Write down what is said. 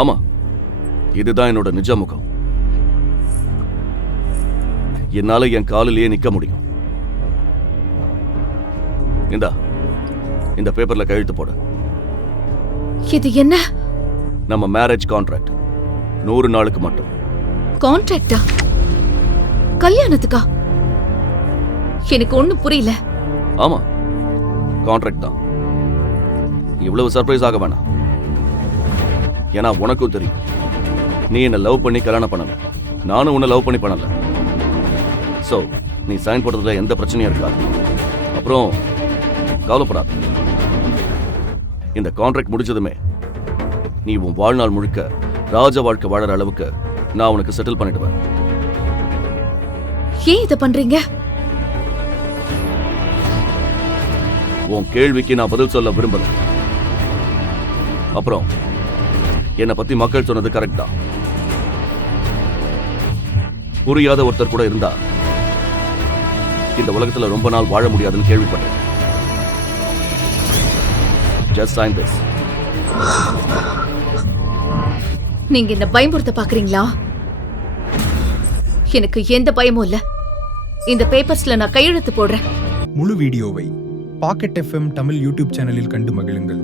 ஆமா, இதுதான் என்னோட நிஜ முகம். என்னால என் காலிலேயே நிக்க முடியும். இந்த பேப்பர்ல கையெழுத்து போடு. இது என்ன? நம்ம மேரேஜ் கான்ட்ராக்ட். 100 நாளுக்கு மட்டும். கான்ட்ராக்டா? கல்யாணத்துக்கா? எனக்கு ஒண்ணும் புரியல. ஆமா, கான்ட்ராக்ட் தான். இவ்வளவு சர்ப்ரைஸ் ஆக வேணாம். ஏன்னா உனக்கும் தெரியும், நீ என்ன லவ் பண்ணி கல்யாணம் பண்ணல, நானும் உன்னை லவ் பண்ணி பண்ணல. சோ நீ சைன் போடுறதுல எந்த பிரச்சனையும் இருக்காது. அப்புறம் கவலைப்படாத, இந்த கான்ட்ராக்ட் முடிச்சதுமே நீ உன் வாழ்நாள் முழுக்க ராஜ வாழ்க்கை வாழற அளவுக்கு நான் உனக்கு செட்டில் பண்ணிடுவேன். ஏன் இதை பண்றீங்க? உன் கேள்விக்கு நான் பதில் சொல்ல விரும்பல. அப்புறம் என்னை பத்தி மக்கள் சொன்னது கரெக்ட் தான். புரியாத ஒருத்தர் கூட இருந்தா இந்த உலகத்துல ரொம்ப நாள் வாழ முடியாதுன்னு கேள்விப்பட்டேன். Just sign this. நீங்க இந்த பயமுறுத்த பாக்குறீங்களா? எனக்கு எந்த பயமும் இல்ல. இந்த பேப்பர்ஸ்ல நான் கையெழுத்து போடுறேன். முழு வீடியோவை பாக்கெட் FM தமிழ் யூடியூப் சேனலில் கண்டு மகிழுங்கள்.